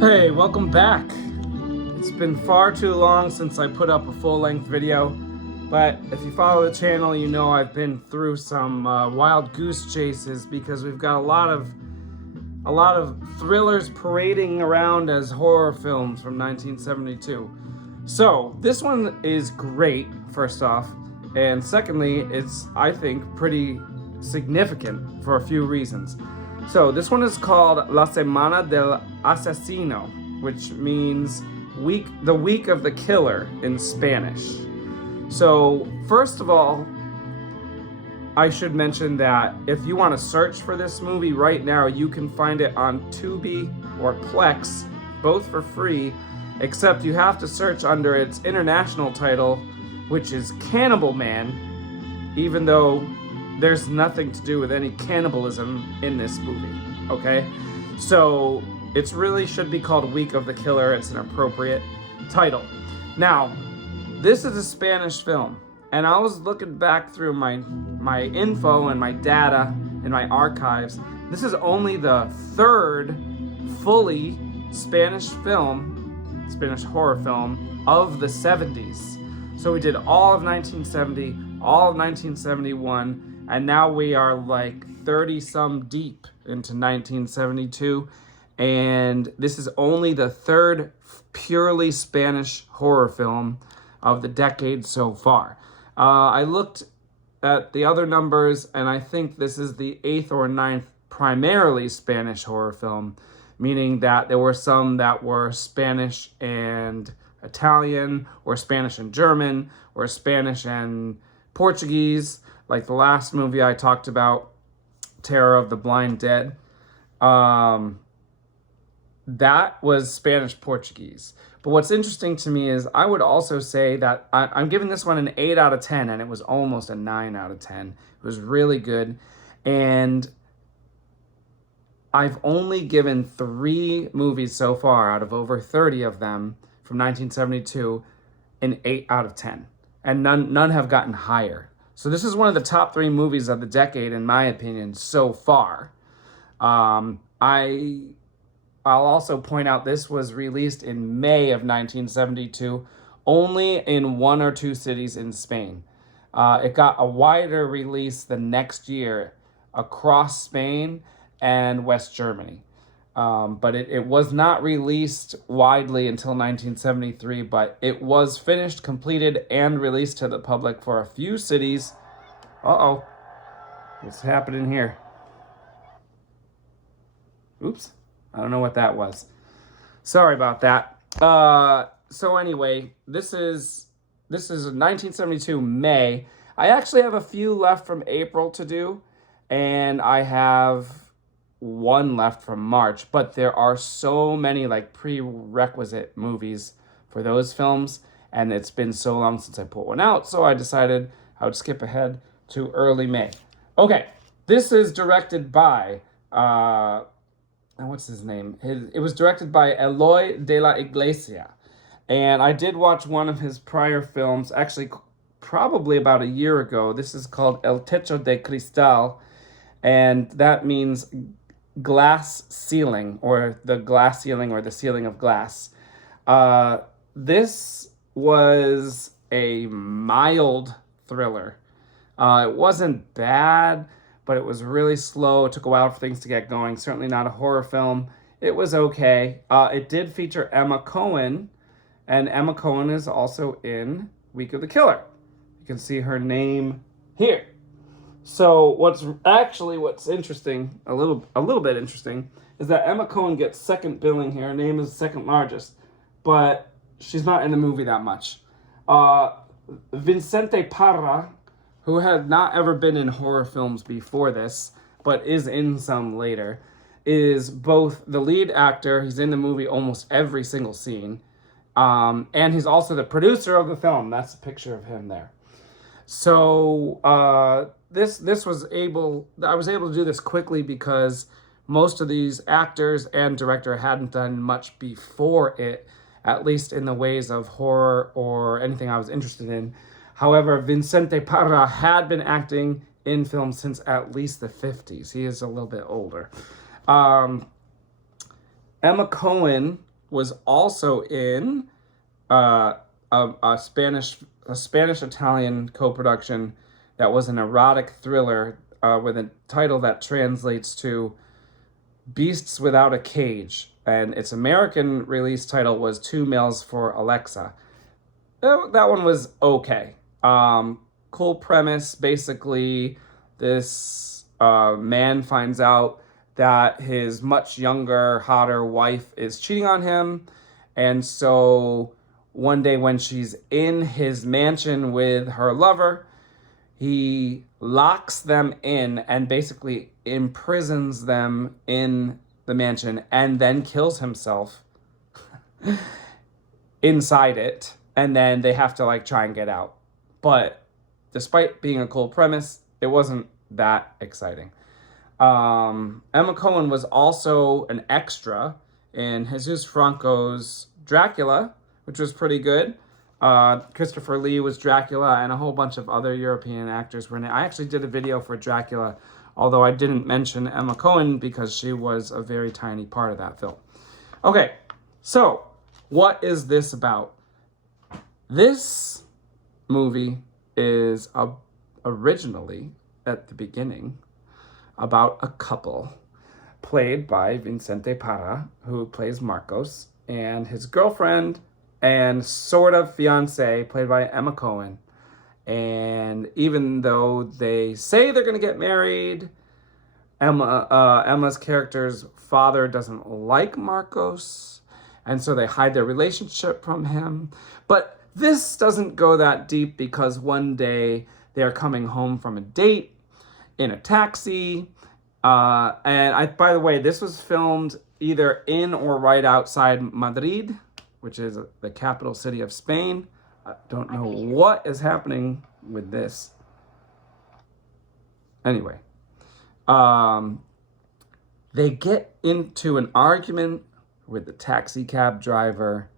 Hey, welcome back. It's been far too long since I put up a full-length video, but if you follow the channel, you know I've been through some wild goose chases because we've got a lot of thrillers parading around as horror films from 1972. So this one is great, first off, and secondly, it's, I think, pretty significant for a few reasons. So this one is called La Semana del Asesino, which means the week of the killer in Spanish. So first of all, I should mention that if you want to search for this movie right now, you can find it on Tubi or Plex, both for free, except you have to search under its international title, which is Cannibal Man, even though there's nothing to do with any cannibalism in this movie, okay? So it really should be called Week of the Killer. It's an appropriate title. Now, this is a Spanish film, and I was looking back through my info and my data and my archives. This is only the third fully Spanish horror film of the 70s. So we did all of 1970, all of 1971, and now we are like 30-some deep into 1972, and this is only the third purely Spanish horror film of the decade so far. I looked at the other numbers, and I think this is the 8th or 9th primarily Spanish horror film, meaning that there were some that were Spanish and Italian, or Spanish and German, or Spanish and Portuguese, like the last movie I talked about, Terror of the Blind Dead. That was Spanish-Portuguese. But what's interesting to me is I would also say that I'm giving this one an 8 out of 10, and it was almost a 9 out of 10. It was really good. And I've only given 3 movies so far out of over 30 of them from 1972 an 8 out of 10. And none have gotten higher. So this is one of the top 3 movies of the decade, in my opinion, so far. I'll also point out this was released in May of 1972, only in 1 or 2 cities in Spain. It got a wider release the next year across Spain and West Germany. But it was not released widely until 1973, but it was finished, completed, and released to the public for a few cities. Uh-oh. What's happening here? Oops. I don't know what that was. Sorry about that. So anyway, this is 1972 May. I actually have a few left from April to do, and I have 1 left from March, but there are so many like prerequisite movies for those films, and it's been so long since I put one out, so I decided I would skip ahead to early May. Okay, this is directed by, what's his name? It was directed by Eloy de la Iglesia, and I did watch one of his prior films, actually probably about a year ago. This is called El Techo de Cristal, and that means glass ceiling, or the glass ceiling, or the ceiling of glass. This was a mild thriller. It wasn't bad, but it was really slow. It took a while for things to get going. Certainly not a horror film. It was okay. It did feature Emma Cohen, and Emma Cohen is also in Week of the Killer. You can see her name here. So what's interesting, a little bit interesting, is that Emma Cohen gets second billing here. Her name is second largest, but she's not in the movie that much. Vicente Parra, who had not ever been in horror films before this, but is in some later, is both the lead actor. He's in the movie almost every single scene, and he's also the producer of the film. That's a picture of him there. So I was able to do this quickly because most of these actors and director hadn't done much before it, at least in the ways of horror or anything I was interested in. However, Vicente Parra had been acting in film since at least the 50s. He is a little bit older. Emma Cohen was also in a Spanish-Italian co-production that was an erotic thriller with a title that translates to Beasts Without a Cage. And its American release title was Two Males for Alexa. That one was okay. Cool premise. Basically, this man finds out that his much younger, hotter wife is cheating on him. And so one day when she's in his mansion with her lover, he locks them in and basically imprisons them in the mansion and then kills himself inside it. And then they have to like try and get out. But despite being a cool premise, it wasn't that exciting. Emma Cohen was also an extra in Jesus Franco's Dracula, which was pretty good. Christopher Lee was Dracula, and a whole bunch of other European actors were in it. I actually did a video for Dracula, although I didn't mention Emma Cohen because she was a very tiny part of that film. Okay, so what is this about? This movie is originally, at the beginning, about a couple played by Vicente Parra, who plays Marcos, and his girlfriend and sort of fiance, played by Emma Cohen. And even though they say they're going to get married, Emma's character's father doesn't like Marcos, and so they hide their relationship from him. But this doesn't go that deep because one day they're coming home from a date in a taxi. And by the way, this was filmed either in or right outside Madrid, which is the capital city of Spain. I don't know what is happening with this. Anyway, they get into an argument with the taxi cab driver,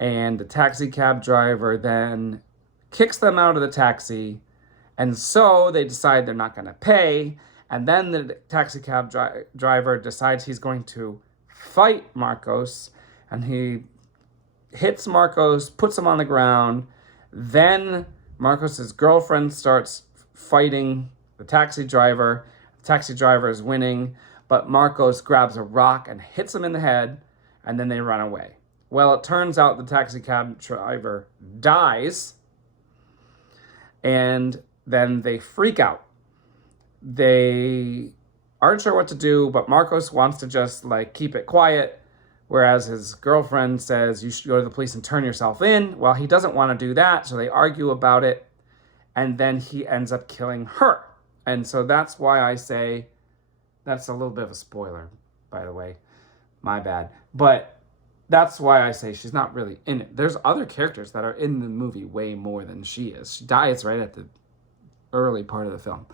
and the taxi cab driver then kicks them out of the taxi, and so they decide they're not going to pay, and then the taxi cab driver decides he's going to fight Marcos, and he hits Marcos, puts him on the ground. Then Marcos's girlfriend starts fighting the taxi driver. The taxi driver is winning, but Marcos grabs a rock and hits him in the head, and then they run away. Well, it turns out the taxi cab driver dies, and then they freak out. They aren't sure what to do, but Marcos wants to just like keep it quiet, whereas his girlfriend says you should go to the police and turn yourself in. Well, he doesn't want to do that, so they argue about it, and then he ends up killing her. And so that's why I say, that's a little bit of a spoiler, by the way, my bad. But that's why I say she's not really in it. There's other characters that are in the movie way more than she is. She dies right at the early part of the film.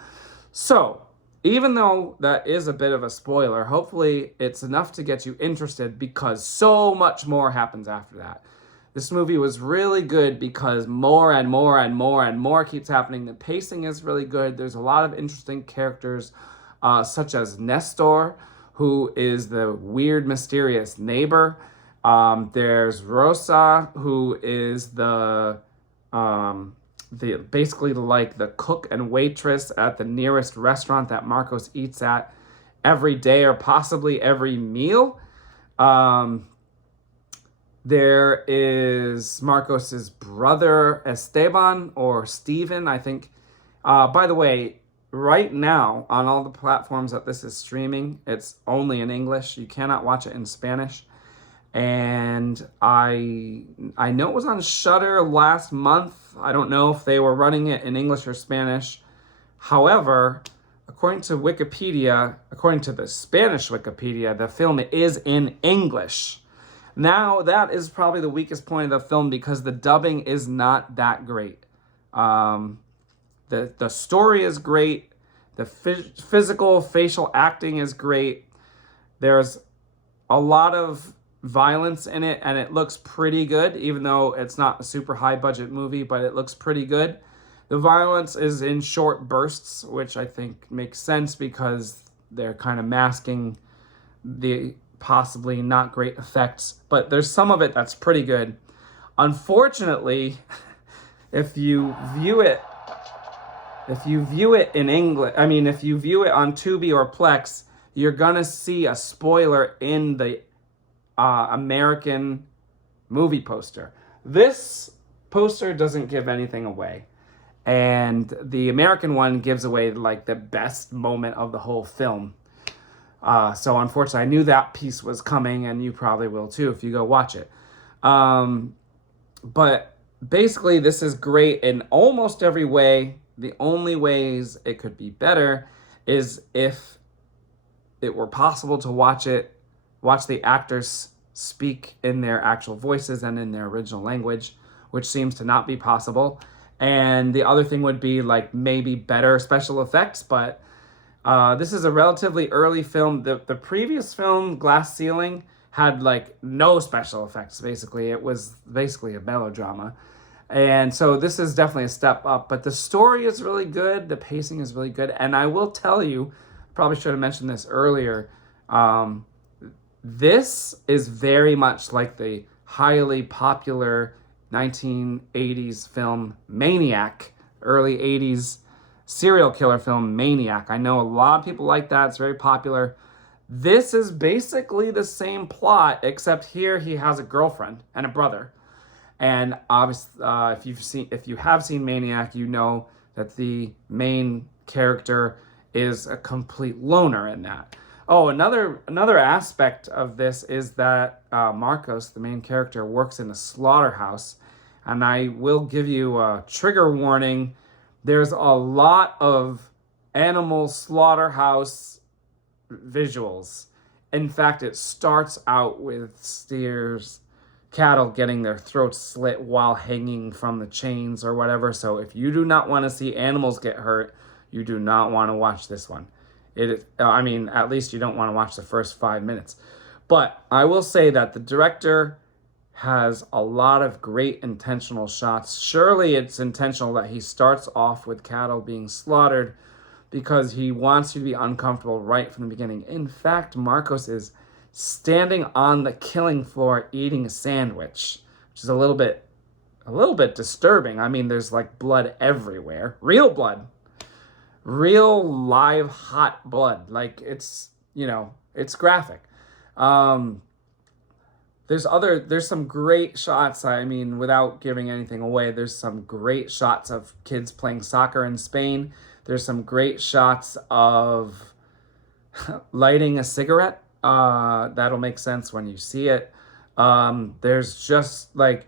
So, even though that is a bit of a spoiler, hopefully it's enough to get you interested because so much more happens after that. This movie was really good because more and more and more and more keeps happening. The pacing is really good. There's a lot of interesting characters, such as Nestor, who is the weird, mysterious neighbor. There's Rosa, who is basically like the cook and waitress at the nearest restaurant that Marcos eats at every day or possibly every meal. There is Marcos's brother Esteban, or Steven, I think. By the way, right now on all the platforms that this is streaming, it's only in English. You cannot watch it in Spanish. And I know it was on Shudder last month. I don't know if they were running it in English or Spanish. However, according to Wikipedia, according to the Spanish Wikipedia, the film is in English. Now, that is probably the weakest point of the film because the dubbing is not that great. The story is great. The physical, facial acting is great. There's a lot of violence in it, and it looks pretty good, even though it's not a super high budget movie, but it looks pretty good. The violence is in short bursts, which I think makes sense because they're kind of masking the possibly not great effects, but there's some of it that's pretty good. Unfortunately, if you view it in English, if you view it on Tubi or Plex, you're gonna see a spoiler in the American movie poster. This poster doesn't give anything away, and the American one gives away like the best moment of the whole film. So unfortunately, I knew that piece was coming, and you probably will too if you go watch it. But basically, this is great in almost every way. The only ways it could be better is if it were possible to watch the actors speak in their actual voices and in their original language, which seems to not be possible. And the other thing would be like maybe better special effects, but this is a relatively early film. The previous film, Glass Ceiling, had like no special effects, basically. It was basically a melodrama. And so this is definitely a step up, but the story is really good. The pacing is really good. And I will tell you, probably should have mentioned this earlier, this is very much like the highly popular 1980s film Maniac, early 80s serial killer film Maniac. I know a lot of people like that. It's very popular. This is basically the same plot, except here he has a girlfriend and a brother. And obviously, if you have seen Maniac, you know that the main character is a complete loner in that. Oh, another aspect of this is that Marcos, the main character, works in a slaughterhouse. And I will give you a trigger warning. There's a lot of animal slaughterhouse visuals. In fact, it starts out with cattle getting their throats slit while hanging from the chains or whatever. So if you do not want to see animals get hurt, you do not want to watch this one. At least you don't want to watch the first 5 minutes. But I will say that the director has a lot of great intentional shots. Surely it's intentional that he starts off with cattle being slaughtered because he wants you to be uncomfortable right from the beginning. In fact, Marcos is standing on the killing floor eating a sandwich, which is a little bit disturbing. There's like blood everywhere. Real blood. Real live hot blood. Like it's graphic. There's some great shots. Without giving anything away, there's some great shots of kids playing soccer in Spain. There's some great shots of lighting a cigarette. That'll make sense when you see it. There's just like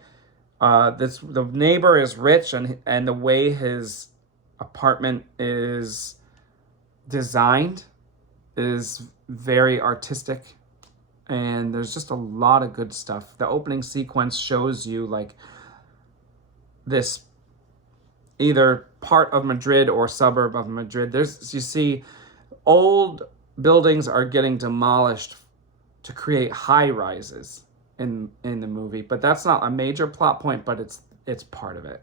the neighbor is rich, and the way his apartment is designed is very artistic, and there's just a lot of good stuff. The opening sequence shows you like this either part of Madrid or suburb of Madrid. You see old buildings are getting demolished to create high rises in the movie, but that's not a major plot point, but it's part of it.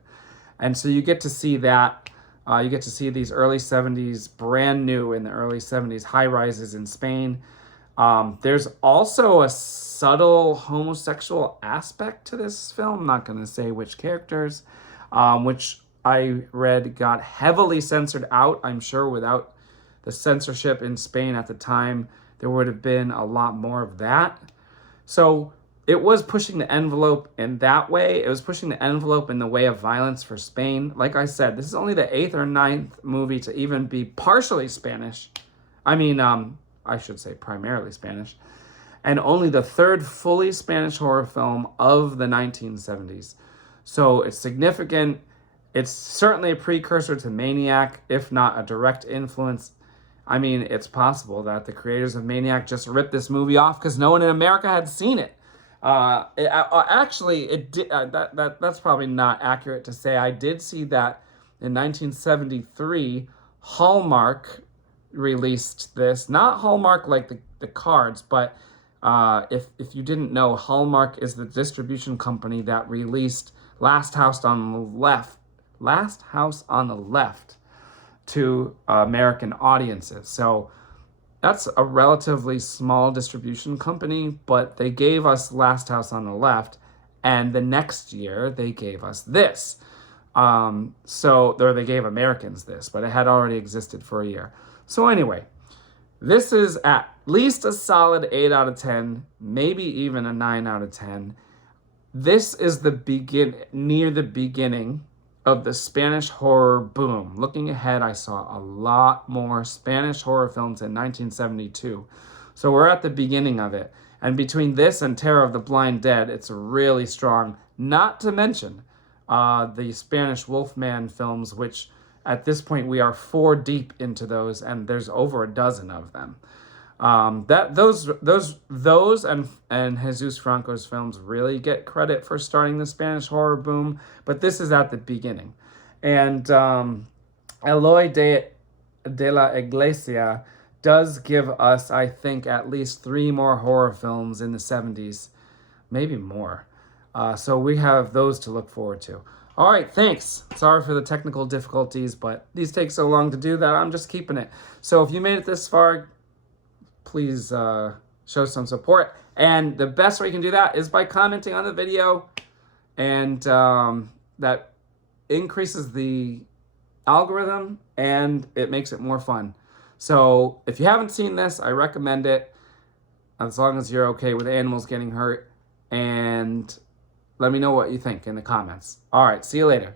And so you get to see that. You get to see these early 70s, brand new in the early 70s, high rises in Spain. There's also a subtle homosexual aspect to this film. I'm not going to say which characters, which I read got heavily censored out. I'm sure without the censorship in Spain at the time, there would have been a lot more of that. So it was pushing the envelope in that way. It was pushing the envelope in the way of violence for Spain. Like I said, this is only the 8th or 9th movie to even be partially Spanish. I should say primarily Spanish. And only the 3rd fully Spanish horror film of the 1970s. So it's significant. It's certainly a precursor to Maniac, if not a direct influence. It's possible that the creators of Maniac just ripped this movie off because no one in America had seen it. That's probably not accurate to say. I did see that in 1973, Hallmark released this. Not Hallmark like the cards, but if you didn't know, Hallmark is the distribution company that released Last House on the Left to American audiences. So that's a relatively small distribution company, but they gave us Last House on the Left, and the next year they gave us this. Or they gave Americans this, but it had already existed for a year. So anyway, this is at least a solid 8 out of 10, maybe even a 9 out of 10. This is near the beginning of the Spanish horror boom. Looking ahead, I saw a lot more Spanish horror films in 1972. So we're at the beginning of it. And between this and Terror of the Blind Dead, it's really strong. Not to mention the Spanish Wolfman films, which at this point we are 4 deep into those, and there's over a dozen of them. Those and Jesus Franco's films really get credit for starting the Spanish horror boom, but this is at the beginning. And Eloy de la Iglesia does give us, I think, at least 3 more horror films in the 70s, maybe more. So we have those to look forward to. All right, thanks. Sorry for the technical difficulties, but these take so long to do that I'm just keeping it. So if you made it this far, please show some support. And the best way you can do that is by commenting on the video, and that increases the algorithm and it makes it more fun. So if you haven't seen this, I recommend it, as long as you're okay with animals getting hurt. And let me know what you think in the comments. All right, see you later.